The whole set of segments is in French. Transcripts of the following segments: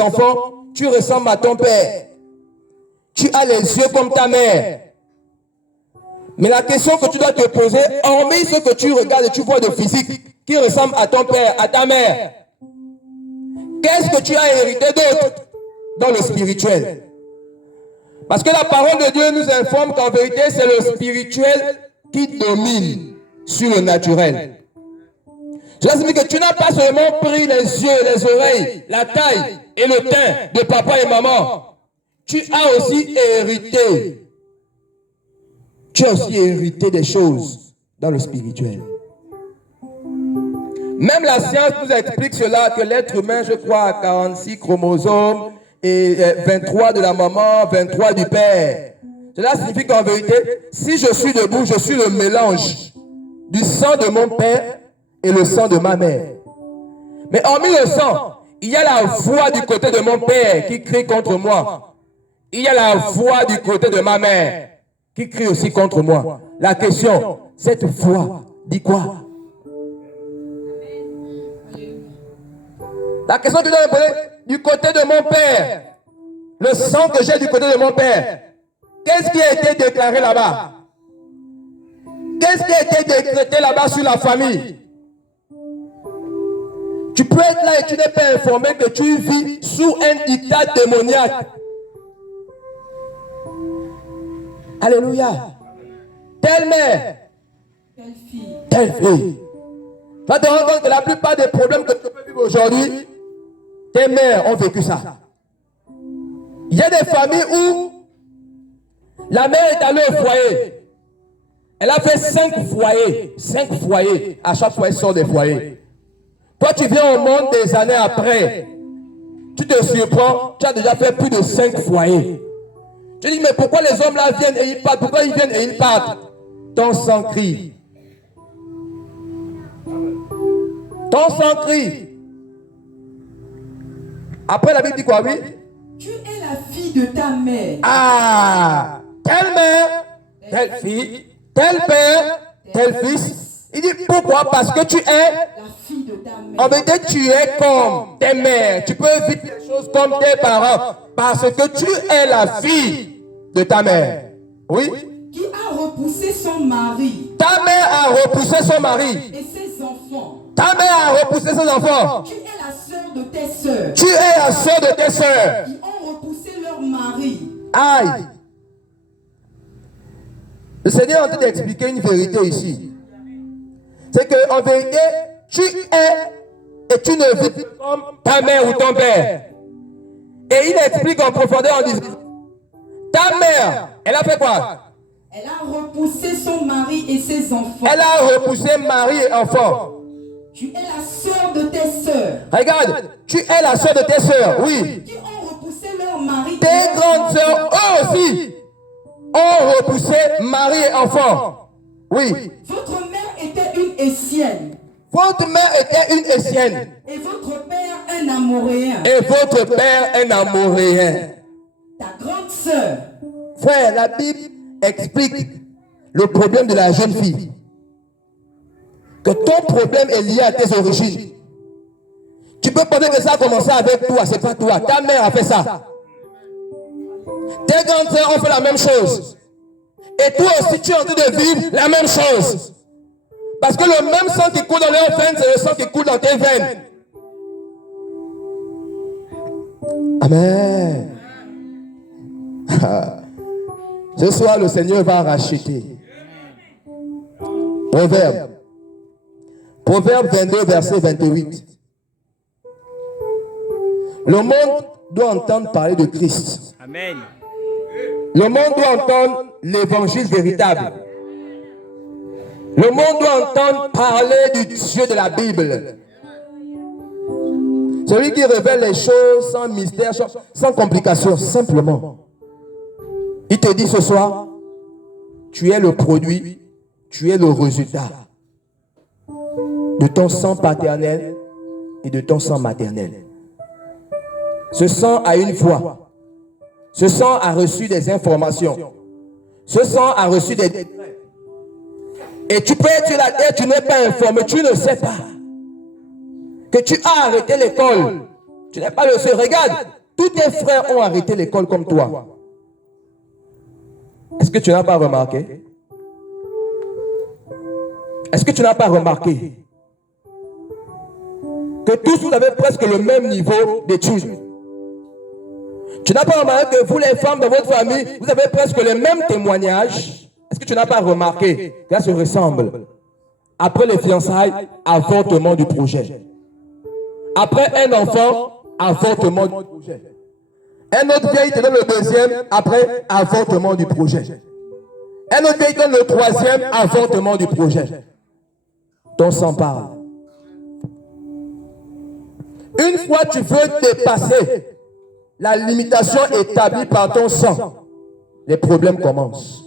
enfants, tu ressembles à ton père. Tu as les yeux comme ta mère. Mais la question que tu dois te poser, hormis ce que tu regardes et tu vois de physique, qui ressemble à ton père, à ta mère, qu'est-ce que tu as hérité d'autre dans le spirituel? Parce que la parole de Dieu nous informe qu'en vérité, c'est le spirituel qui domine sur le naturel. Cela signifie que tu n'as pas seulement pris les yeux, les oreilles, la taille et le teint de papa et maman. Tu as aussi hérité. Tu as aussi hérité des choses dans le spirituel. Même la science nous explique cela, que l'être humain, je crois, a 46 chromosomes et 23 de la maman, 23 du père. Cela signifie qu'en vérité, si je suis debout, je suis le mélange du sang de mon père et le sang de ma mère. Mais hormis le sang, il y a la voix du côté de mon père qui crie contre moi. Il y a la voix du côté de ma mère qui crie aussi contre moi. La question, cette voix dit quoi? La question que je dois me poser, du côté de mon père, le sang que j'ai du côté de mon père, qu'est-ce qui a été déclaré là-bas? Qu'est-ce qui a été décrété là-bas sur la famille? Tu peux être là et tu n'es pas informé que tu vis sous un dictat démoniaque. Alléluia. Telle mère, Telle fille. telle fille. Tu vas te rendre compte que la plupart des problèmes que tu peux vivre aujourd'hui, tes mères ont vécu ça. Il y a des familles où la mère est allée au foyer. Elle a fait 5 foyers. 5 foyers. À chaque fois, elle sort des foyers. Toi, tu viens au monde des années après. Tu te surprends, tu as déjà fait plus de 5 foyers. Tu dis, mais pourquoi les hommes là viennent et ils partent? Pourquoi ils viennent et ils partent? Ton sang crie. Ton sang crie. Après, la Bible dit quoi, oui? Tu es la fille de ta mère. Ah! Telle mère, telle fille, tel père, tel fils. Il dit, pourquoi? Parce que tu es, La fille de ta mère. en vérité, tu es comme tes mères. Tu peux vivre les choses comme tes parents. Parce que tu es la fille de ta mère. Oui? Qui a repoussé son mari Ta mère a repoussé son mari. et ses enfants. Ta mère a repoussé ses enfants. Tu es la sœur de tes sœurs. Tu es la soeur de tes sœurs. Qui ont repoussé leur mari. Aïe. Le Seigneur est en train d'expliquer une vérité ici. C'est qu'en vérité, tu es et tu ne vis pas comme ta mère ou ton père. Et il explique en profondeur en disant, ta mère, elle a fait quoi? Elle a repoussé son mari et ses enfants. Elle a repoussé mari et enfant. Tu es la sœur de tes sœurs. Regarde, tu es la soeur de tes sœurs, oui. Qui ont repoussé leur mari. et Tes leurs grandes enfants. sœurs, eux aussi, ont repoussé mari et enfant. Oui. Votre mère était une Essienne. Votre mère était une Essienne. Et votre père un Amoréen. Et votre père un Amoréen. Ta grande sœur. Frère, la Bible explique le problème de la jeune fille. Que ton problème est lié à tes origines. Tu peux penser que ça a commencé avec toi, c'est pas toi. Ta mère a fait ça. Tes grandes sœurs ont fait la même chose. Et toi aussi, tu es en train de vivre la même chose. Parce que le même sang qui coule dans leurs veines, c'est le sang qui coule dans tes veines. Amen. Ce soir, le Seigneur va racheter. Proverbe. Proverbe 22, verset 28. Le monde doit entendre parler de Christ. Amen. Le monde doit entendre l'évangile véritable. Le monde doit entendre parler du Dieu de la Bible. Celui qui révèle les choses sans mystère, sans complication, simplement. Il te dit ce soir, tu es le produit, tu es le résultat de ton sang paternel et de ton sang maternel. Ce sang a une voix. Ce sang a reçu des informations. Ce sang a reçu des décrets. Et tu peux être là et tu n'es pas informé, tu ne sais pas que tu as arrêté l'école Tu n'es pas le seul. Regarde, tous tes frères ont arrêté l'école comme toi. Est-ce que tu n'as pas remarqué? Est-ce que tu n'as pas remarqué que tous vous avez presque le même niveau d'études? Tu n'as pas remarqué que vous les femmes de votre famille, vous avez presque les mêmes témoignages? Est-ce que tu n'as pas remarqué que ça se ressemble? Après les fiançailles, avortement du projet. Après un enfant, avortement du projet. Un autre vieil te donne le deuxième, après avortement du projet. Un autre vieil te donne le troisième, avortement du projet. Ton sang parle. Une fois tu veux dépasser la limitation établie par ton sang, les problèmes commencent.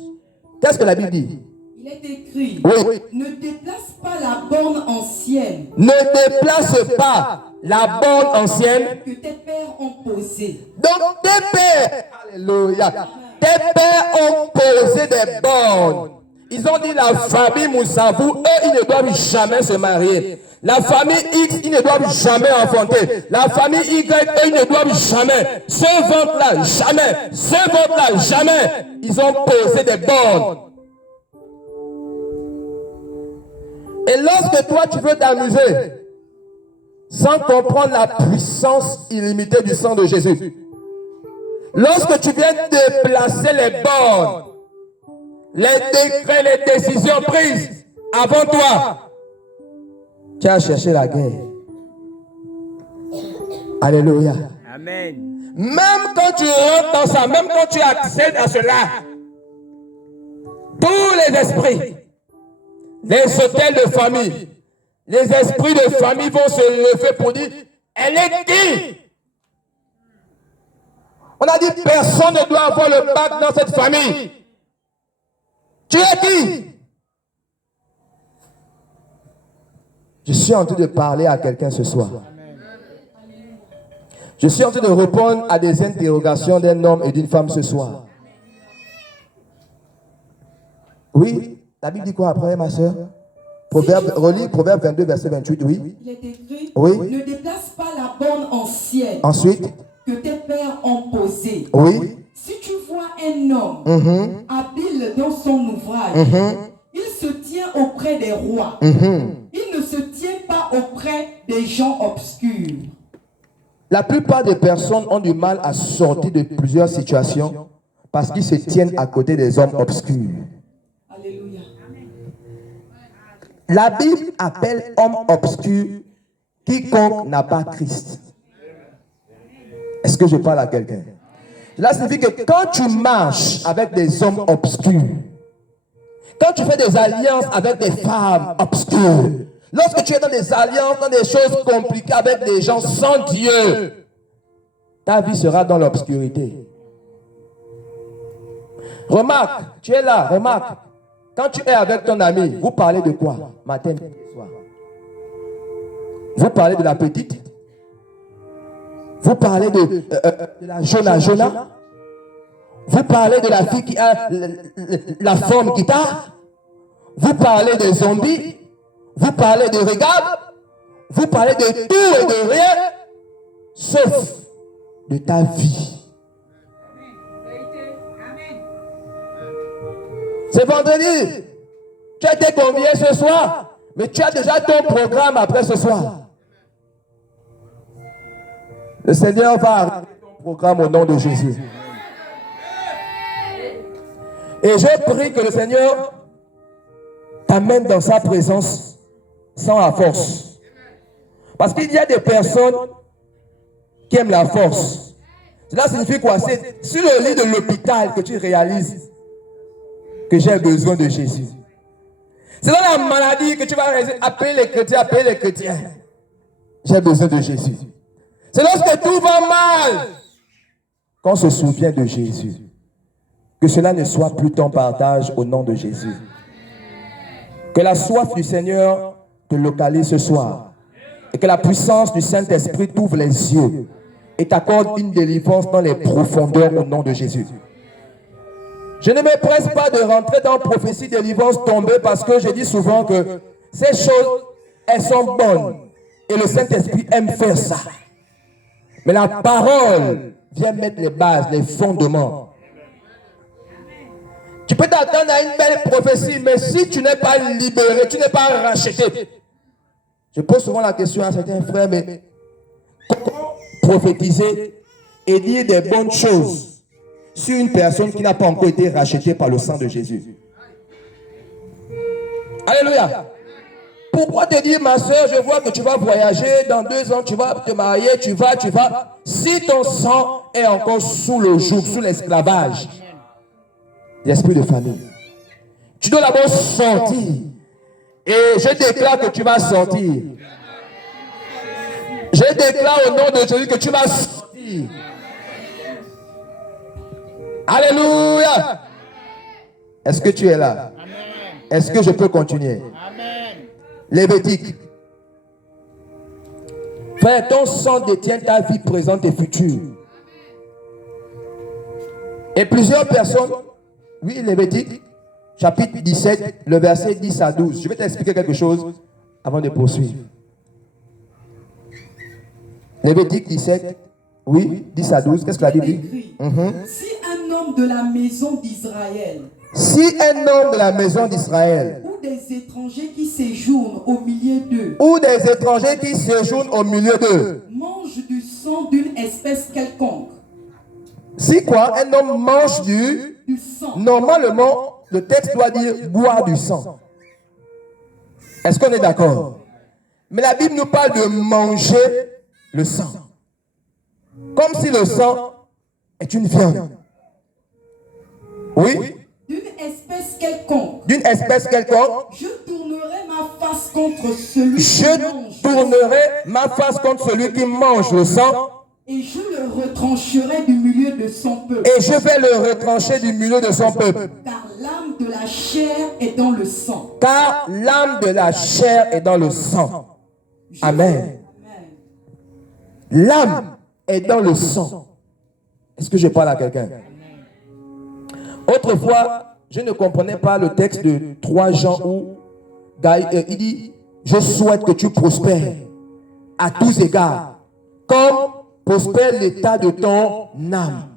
Qu'est-ce que la Bible dit? Il est écrit, oui. Ne déplace pas la borne ancienne. Ne déplace pas la borne ancienne Que tes pères ont posée. Donc tes pères, alléluia, tes pères ont posé des bornes. Ils ont dit la famille Moussavou, eux, ils ne doivent jamais se marier. La famille X, ils ne doivent jamais enfanter. La famille Y, eux, ils ne doivent jamais. Ce ventre-là, jamais. Ce ventre-là, jamais. Ils ont posé des bornes. Et lorsque toi, tu veux t'amuser, sans comprendre la puissance illimitée du sang de Jésus, lorsque tu viens déplacer les bornes, les décrets, les décisions prises avant toi, tu as cherché la guerre. Alléluia. Amen. Même quand tu rentres dans ça, même quand tu accèdes à cela, tous les esprits, les hôtels de famille, les esprits de famille vont se lever pour dire, elle est qui? On a dit, personne ne doit avoir le bac dans cette famille. Tu es qui? Je suis en train de parler à quelqu'un ce soir. Je suis en train de répondre à des interrogations d'un homme et d'une femme ce soir. Oui, la Bible dit quoi après, ma soeur? Relis Proverbe 22, verset 28, oui. Il est écrit, oui. Ne déplace pas la borne ancienne. Ensuite, que tes pères ont posée. Oui. Si tu vois un homme habile dans son ouvrage, il se tient auprès des rois. Il ne se tient pas auprès des gens obscurs. La plupart des personnes ont du mal à sortir de plusieurs situations parce qu'ils se tiennent à côté des hommes obscurs. Alléluia. La Bible appelle homme obscur quiconque n'a pas Christ. Est-ce que je parle à quelqu'un? Cela signifie que quand tu marches avec des hommes obscurs, quand tu fais des alliances avec des femmes obscures, lorsque tu es dans des alliances, dans des choses compliquées avec des gens sans Dieu, ta vie sera dans l'obscurité. Remarque, tu es là, remarque. Quand tu es avec ton ami, vous parlez de quoi? Matin, midi, soir. Vous parlez de la petite? Vous parlez de la Jonah? Vous parlez de la fille qui a la forme guitare? Vous parlez des zombies? Vous parlez de Régab? Vous parlez de tout et de rien, sauf de ta vie. C'est vendredi. Tu as été convié ce soir, mais tu as déjà ton programme après ce soir. Le Seigneur va arrêter ton programme au nom de Jésus. Et je prie que le Seigneur t'amène dans sa présence sans la force. Parce qu'il y a des personnes qui aiment la force. Cela signifie quoi? C'est sur le lit de l'hôpital que tu réalises que j'ai besoin de Jésus. C'est dans la maladie que tu vas appeler les chrétiens. J'ai besoin de Jésus. C'est lorsque tout va mal qu'on se souvient de Jésus. Que cela ne soit plus ton partage au nom de Jésus. Que la soif du Seigneur te localise ce soir. Et que la puissance du Saint-Esprit t'ouvre les yeux et t'accorde une délivrance dans les profondeurs au nom de Jésus. Je ne me presse pas de rentrer dans prophétie, délivrance, tomber, parce que je dis souvent que ces choses, elles sont bonnes. Et le Saint-Esprit aime faire ça. Mais la parole vient mettre les bases, les fondements. Tu peux t'attendre à une belle prophétie, mais si tu n'es pas libéré, tu n'es pas racheté. Je pose souvent la question à certains frères, mais comment prophétiser et dire des bonnes choses sur une personne qui n'a pas encore été rachetée par le sang de Jésus? Alléluia. Pourquoi te dire, ma soeur, je vois que tu vas voyager, dans 2 ans, tu vas te marier, tu vas, si ton sang est encore sous le joug, sous l'esclavage, l'esprit de famille, tu dois d'abord sortir. Et je déclare que tu vas sortir. Je déclare au nom de Jésus que tu vas sortir. Alléluia. Est-ce que tu es là? Est-ce que je peux continuer? Lévitique. Frère, ton sang détient ta vie présente et future. Et plusieurs personnes, oui, Lévitique, chapitre 17, le verset 10 à 12. Je vais t'expliquer quelque chose avant de poursuivre. Lévitique 17, oui, 10 à 12. Qu'est-ce que la Bible dit? Si un homme de la maison d'Israël, si un homme de la maison d'Israël, ou des étrangers qui séjournent au milieu d'eux, mange du sang d'une espèce quelconque. Si quoi? Un homme mange du sang. Normalement, le texte doit dire boire du sang. Est-ce qu'on est d'accord? Mais la Bible nous parle de manger le sang. Comme si le sang est une viande. Oui? D'une espèce quelconque. D'une espèce quelconque. Je tournerai ma face contre celui qui mange le sang. Et je le retrancherai du milieu de son peuple. Et je vais le retrancher du milieu de son peuple. Car l'âme de la chair est dans le sang. Car l'âme de la chair est dans le sang. Amen. L'âme est dans le sang. Est-ce que je parle à quelqu'un? Autrefois, je ne comprenais pas le texte de 3 Jean où il dit, je souhaite que tu prospères à tous égards, comme prospère l'état de ton âme.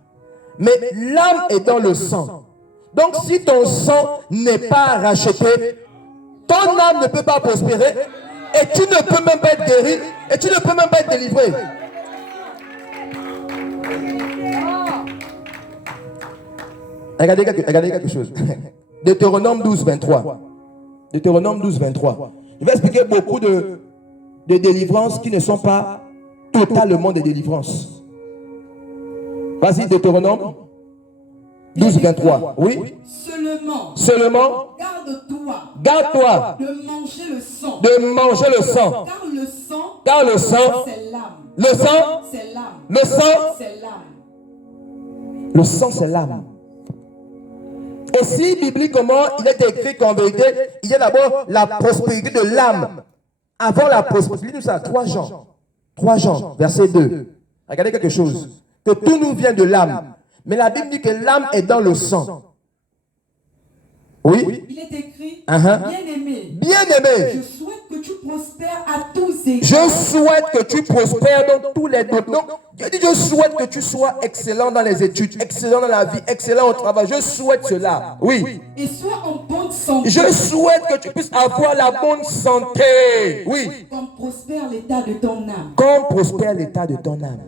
Mais l'âme est dans le sang. Donc si ton sang n'est pas racheté, ton âme ne peut pas prospérer et tu ne peux même pas être guéri et tu ne peux même pas être délivré. Regardez quelque chose. Deutéronome 12, 23. Deutéronome 12, 23. Je vais expliquer beaucoup de délivrances qui ne sont pas totalement des délivrances. Vas-y, Deutéronome 12, 23. Oui. Seulement. Garde-toi. De manger le sang. Car le sang, c'est l'âme. Le sang, c'est l'âme. Le sang, c'est l'âme. Le sang, c'est l'âme. Et si bibliquement il est écrit qu'en vérité, il y a d'abord la prospérité de l'âme. Avant la prospérité, nous ça, 3 Jean, verset 2. Regardez quelque chose. Que tout nous vient de l'âme. Mais la Bible dit que l'âme est dans le sang. Oui. Il est écrit, bien-aimé. Je souhaite que tu prospères à tous égards. Je souhaite que tu prospères dans tous les domaines. Donc, Dieu dit, je souhaite que tu sois excellent dans les études, excellent dans la vie, excellent au travail. Je souhaite cela. Oui. Et sois en bonne santé. Je souhaite que tu puisses avoir la bonne santé. Oui. Comme prospère l'état de ton âme. Comme prospère l'état de ton âme.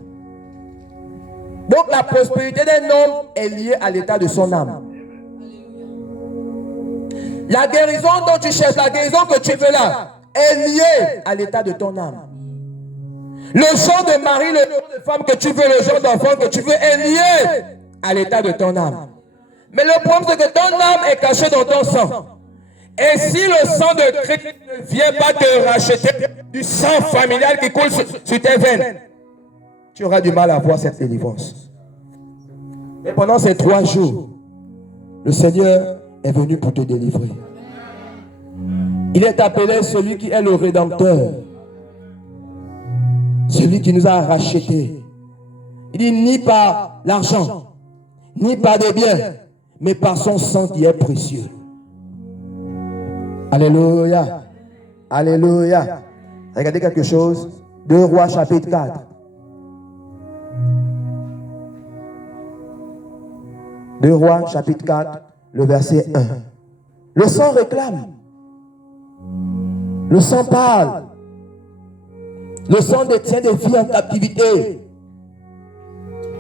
Donc, la prospérité d'un homme est liée à l'état de son âme. La guérison dont tu cherches, la guérison que tu veux là, est liée à l'état de ton âme. Le genre de mari, le genre de femme que tu veux, le genre d'enfant que tu veux est lié à l'état de ton âme. Mais le problème, c'est que ton âme est cachée dans ton sang. Et si le sang de Christ ne vient pas te racheter du sang familial qui coule sur tes veines, tu auras du mal à voir cette délivrance. Et pendant ces 3 jours, le Seigneur est venu pour te délivrer. Il est appelé celui qui est le Rédempteur. Celui qui nous a rachetés. Il dit ni par l'argent, ni par des biens, mais par son sang qui est précieux. Alléluia. Alléluia. Regardez quelque chose. 2 Rois chapitre 4. 2 Rois, chapitre 4, le verset 1. Le sang réclame. Le sang parle. Le sang détient des vies en captivité.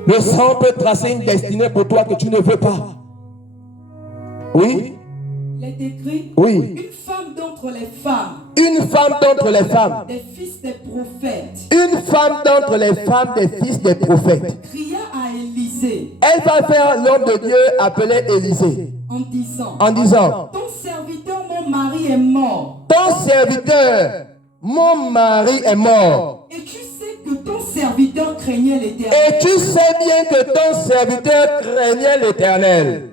Le sang peut tracer une destinée pour toi que tu ne veux pas. Oui? Il est écrit, oui. Une femme d'entre les femmes. Une femme d'entre les femmes. Des fils des prophètes. Une femme d'entre les femmes des fils des prophètes. Cria à Élisée. Elle va faire l'homme de Dieu appelé Élisée. En disant, ton serviteur, mon mari est mort. Ton serviteur, mon mari est mort. Et tu sais que ton serviteur craignait l'Éternel. Et tu sais bien que ton serviteur craignait l'Éternel.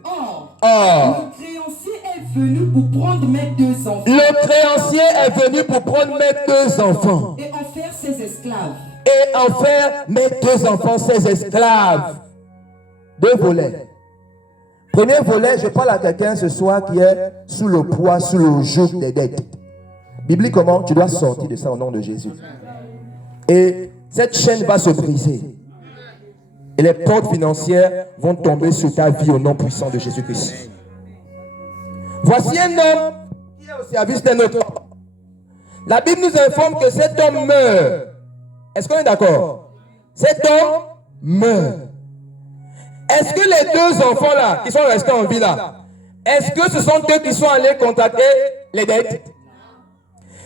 Or, le créancier est venu pour prendre mes 2 enfants. Le créancier est venu pour prendre mes 2 enfants. Et en faire ses esclaves. Et en faire mes 2 enfants ses esclaves. 2 volets. Premier volet, je parle à quelqu'un ce soir qui est sous le poids, sous le joug des dettes. Bibliquement, tu dois sortir de ça au nom de Jésus. Et cette chaîne va se briser. Et les portes financières vont tomber sur ta vie au nom puissant de Jésus-Christ. Voici un homme qui est au service d'un autre homme. La Bible nous informe que cet homme meurt. Est-ce qu'on est d'accord? Cet homme meurt. Est-ce que les 2 enfants là, qui sont restés en vie là, est-ce que ce sont eux qui sont allés contacter les dettes?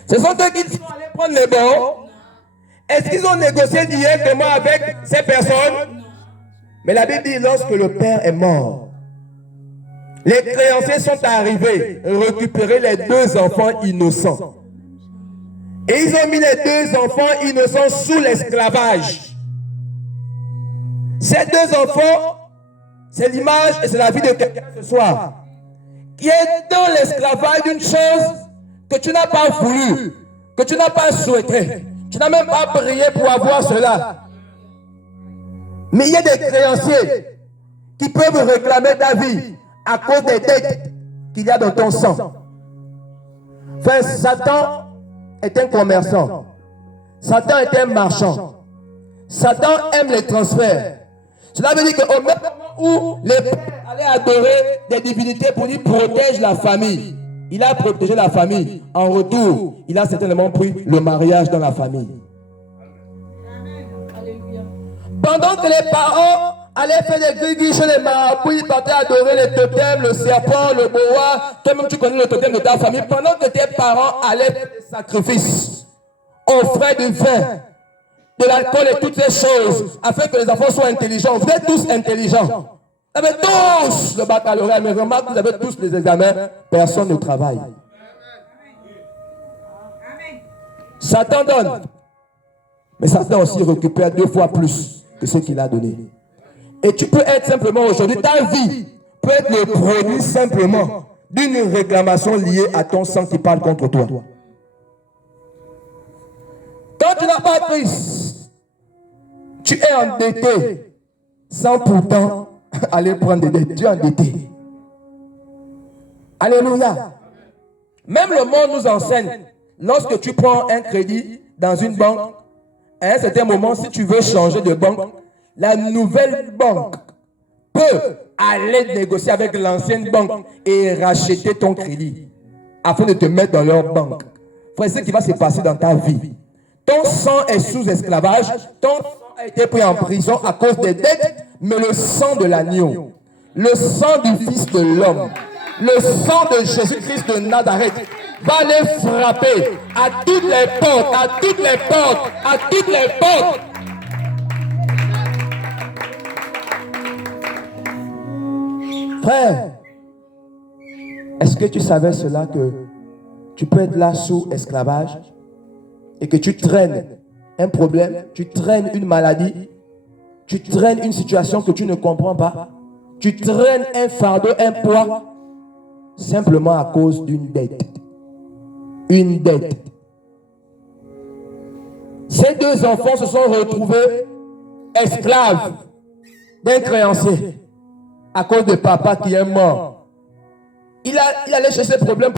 Ce sont eux qui sont allés prendre les bons? Est-ce qu'ils ont négocié directement avec ces personnes? Mais la Bible dit, lorsque le père est mort, les créanciers sont arrivés récupérer les 2 enfants innocents. Et ils ont mis les 2 enfants innocents sous l'esclavage. Ces 2 enfants, c'est l'image et c'est la vie de quelqu'un ce soir, qui est dans l'esclavage d'une chose que tu n'as pas voulu, que tu n'as pas souhaité. Tu n'as même pas prié pour avoir cela. Mais il y a des créanciers qui peuvent réclamer ta vie à cause des dettes qu'il y a dans ton sang. Frère, Satan est un commerçant. Satan est un marchand. Satan aime les transferts. Cela veut dire qu'au même moment où les pères allaient adorer des divinités pour dire protège la famille, il a protégé la famille. En retour, il a certainement pris le mariage dans la famille. Pendant que les parents allaient faire des gris chez les marabouts, ils partaient adorer les totems, le serpent, le boa. Toi-même, tu connais le totem de ta famille. Pendant que tes parents allaient faire des sacrifices, offraient du vin, de l'alcool et toutes ces choses, afin que les enfants soient intelligents. Vous êtes tous intelligents. Vous avez tous le baccalauréat, mais remarque, vous avez tous les examens. Personne ne travaille. Satan donne. Mais Satan aussi récupère 2 fois plus que ce qu'il a donné. Et tu peux être simplement aujourd'hui, ta vie peut être le produit simplement d'une réclamation liée à ton sang qui parle contre toi. Quand tu n'as pas Christ, tu es endetté sans pourtant aller prendre des dettes. Tu es endetté. Alléluia. Même le monde nous enseigne, lorsque tu prends un crédit dans une banque, à un certain moment, si tu veux changer de banque, la nouvelle banque peut aller négocier avec l'ancienne banque et racheter ton crédit afin de te mettre dans leur banque. C'est ce qui va se passer dans ta vie. Ton sang est sous esclavage, ton sang a été pris en prison à cause des dettes, mais le sang de l'agneau, le sang du Fils de l'homme, le sang de Jésus-Christ de Nazareth va aller frapper à toutes les portes, à toutes les portes, à toutes les portes. Frère, est-ce que tu savais cela que tu peux être là sous esclavage et que tu traînes un problème, tu traînes une maladie, tu traînes une situation que tu ne comprends pas, tu traînes un fardeau, un poids, simplement à cause d'une dette. Une dette. Ces 2 enfants se sont retrouvés esclaves d'un créancier à cause de papa qui est mort. Il allait chercher ses problèmes.